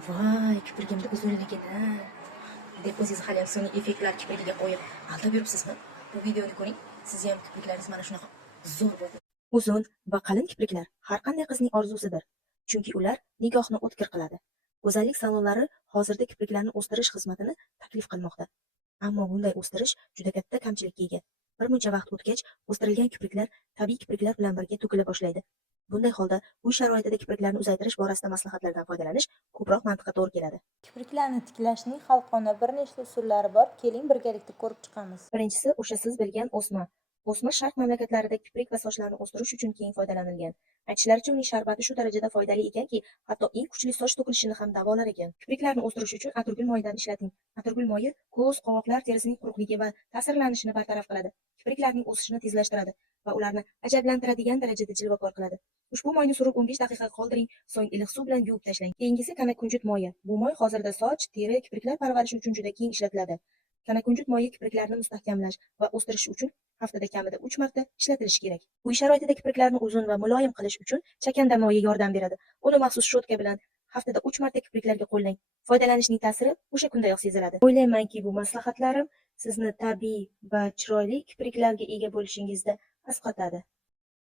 Voy, kiprigimni uzunligini deb o'zingiz hali ham sun'iy effektlar kiprigiga qo'yib aldab yuribsizmi? Bu videoni ko'ring, sizni ham kipriklaringiz mana shunaqa zo'r bo'ldi. Uzun va qalin kipriklar har qanday qizning orzusidir, chunki ular nigohni o'tkir qiladi. Go'zallik salonlari hozirda kipriklarni o'stirish xizmatini taklif qilmoqda. Ammo bunday o'stirish juda katta kamchilikka ega. Bir muncha vaqt o'tgach, o'stirilgan kipriklar tabiiy kipriklar bilan birga to'kila boshlaydi. Bunday holda uy sharoitida kipriklarni uzaytirish borasida maslahatlardan foydalanish ko'proq mantiqqa to'g'ri keladi. Kipriklarni tiklashning xalqona bir nechta usullari bor. Keling birgalikda ko'rib chiqamiz. Birinchisi o'sha siz bilgan o'sma. O'sma sharq mamlakatlarida kiprik va sochlarni o'stirish uchun keng foydalanilgan. Aytishlaricha uning sharbati shu darajada foydali ekanki, hatto eng kuchli soch to'kilishini ham davolar ekan. Kipriklarni o'stirish uchun atirgul moyidan ishlating. Atirgul moyi ko'z, qovoqlar terisining quruqligi va ta'sirlanishini bartaraf qiladi. Kipriklarning o'sishini tezlashtiradi va ularni ajablantiradigan darajada jilvakor qiladi. Ushbu moyni surib 15 daqiqa qoldiring, so'ng iliq suv bilan yuvib tashlang. Keyingisi kanakunjut moyi. Bu moy hozirda soch, teri, kipriklar parvarishi uchun juda keng ishlatiladi. Kanakunjut moyi kipriklarni mustahkamlash va o'stirish uchun haftada kamida 3 marta ishlatilishi kerak. Uy sharoitida kipriklarni uzun va muloyim qilish uchun chakanda moyi yordam beradi. Uni maxsus shotka bilan haftada 3 marta kipriklarga qo'llang. Foydalanishning ta'siri o'sha kundayoq seziladi. O'ylaymanki, bu maslahatlarim sizni tabiiy va chiroyli kipriklarga ega bo'lishingizda asqotadi.